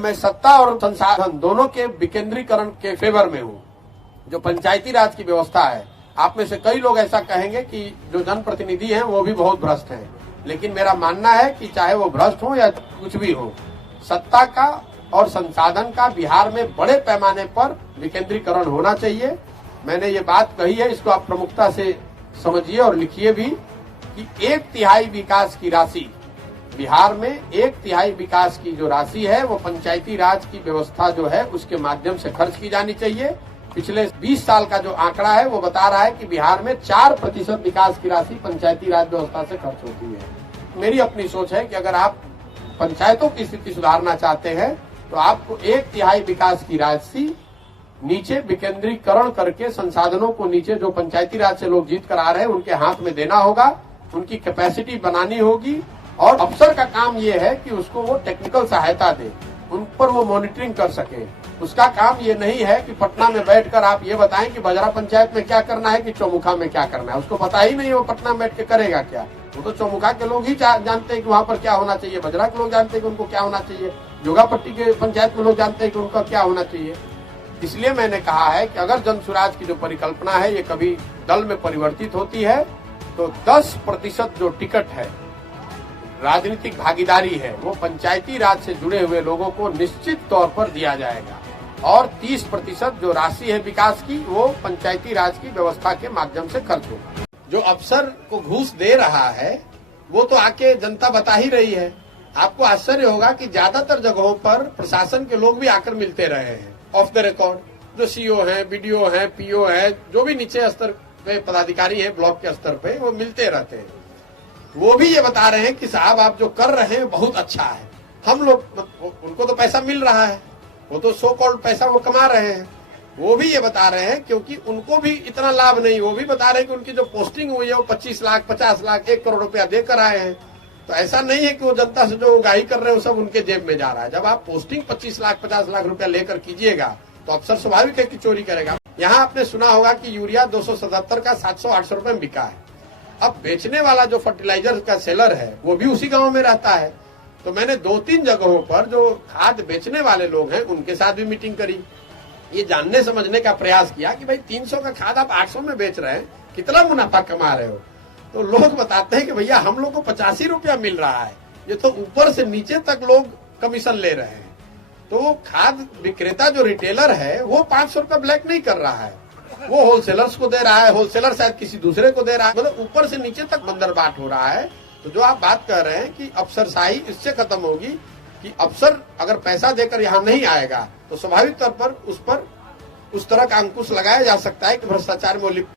मैं सत्ता और संसाधन दोनों के विकेंद्रीकरण के फेवर में हूँ। जो पंचायती राज की व्यवस्था है, आप में से कई लोग ऐसा कहेंगे कि जो जनप्रतिनिधि हैं वो भी बहुत भ्रष्ट हैं, लेकिन मेरा मानना है कि चाहे वो भ्रष्ट हो या कुछ भी हो, सत्ता का और संसाधन का बिहार में बड़े पैमाने पर विकेंद्रीकरण होना चाहिए। मैंने ये बात कही है, इसको आप प्रमुखता से समझिए और लिखिए भी कि 1/3 विकास की राशि बिहार में 1/3 विकास की जो राशि है वो पंचायती राज की व्यवस्था जो है उसके माध्यम से खर्च की जानी चाहिए। पिछले 20 साल का जो आंकड़ा है वो बता रहा है कि बिहार में 4% विकास की राशि पंचायती राज व्यवस्था से खर्च होती है। मेरी अपनी सोच है कि अगर आप पंचायतों की स्थिति सुधारना चाहते हैं तो आपको 1/3 विकास की राशि नीचे विकेंद्रीकरण करके संसाधनों को नीचे जो पंचायती राज से लोग जीत कर आ रहे हैं उनके हाथ में देना होगा, उनकी कैपेसिटी बनानी होगी और अफसर का काम ये है कि उसको वो टेक्निकल सहायता दे, उन पर वो मॉनिटरिंग कर सके। उसका काम ये नहीं है कि पटना में बैठकर आप ये बताएं कि बजरा पंचायत में क्या करना है कि चौमुखा में क्या करना है। उसको पता ही नहीं वो पटना में बैठ के करेगा क्या। वो तो चौमुखा के लोग ही जानते हैं कि वहाँ पर क्या होना चाहिए, बजरा के लोग जानते हैं कि उनको क्या होना चाहिए, जोगापट्टी के पंचायत के लोग जानते हैं कि उनका क्या होना चाहिए। इसलिए मैंने कहा है कि अगर जन सुराज की जो परिकल्पना है ये कभी दल में परिवर्तित होती है तो 10% जो टिकट है, राजनीतिक भागीदारी है, वो पंचायती राज से जुड़े हुए लोगों को निश्चित तौर पर दिया जाएगा और 30% जो राशि है विकास की वो पंचायती राज की व्यवस्था के माध्यम से खर्च होगा। जो अफसर को घूस दे रहा है वो तो आके जनता बता ही रही है। आपको आश्चर्य होगा कि ज्यादातर जगहों पर प्रशासन के लोग भी आकर मिलते रहे हैं ऑफ द रिकॉर्ड। जो सीओ है, बीडीओ है, पीओ है, जो भी नीचे स्तर पे पदाधिकारी है ब्लॉक के स्तर पे, वो मिलते रहते हैं। वो भी ये बता रहे हैं कि साहब आप जो कर रहे हैं बहुत अच्छा है। हम लोग उनको तो पैसा मिल रहा है, वो तो सो कॉल्ड पैसा वो कमा रहे हैं। वो भी ये बता रहे हैं क्योंकि उनको भी इतना लाभ नहीं। वो भी बता रहे हैं कि उनकी जो पोस्टिंग हुई है वो 25 लाख, 50 लाख, 1 करोड़ रुपया देकर आए हैं। तो ऐसा नहीं है कि वो जनता से जो उगाही कर रहे हैं वो सब उनके जेब में जा रहा है। जब आप पोस्टिंग 25 लाख, 50 लाख रुपया लेकर कीजिएगा तो अफसर स्वाभाविक है कि चोरी करेगा। यहाँ आपने सुना होगा कि यूरिया 277 का 700-800 रुपए में बिका है। अब बेचने वाला जो फर्टिलाइजर का सेलर है वो भी उसी गांव में रहता है। तो मैंने 2-3 जगहों पर जो खाद बेचने वाले लोग हैं उनके साथ भी मीटिंग करी, ये जानने समझने का प्रयास किया कि भाई 300 का खाद आप 800 में बेच रहे हैं, कितना मुनाफा कमा रहे हो। तो लोग बताते हैं कि भैया हम लोग को 85 रुपया मिल रहा है, ये तो ऊपर से नीचे तक लोग कमीशन ले रहे हैं। तो वो खाद विक्रेता जो रिटेलर है वो 500 रुपया ब्लैक नहीं कर रहा है, वो होलसेलर्स को दे रहा है, होलसेलर शायद किसी दूसरे को दे रहा है, मतलब ऊपर से नीचे तक बंदरबाट हो रहा है। तो जो आप बात कर रहे हैं कि अफसरशाही इससे खत्म होगी कि अफसर अगर पैसा देकर यहाँ नहीं आएगा तो स्वाभाविक तौर पर उस तरह का अंकुश लगाया जा सकता है कि भ्रष्टाचार में लिप्त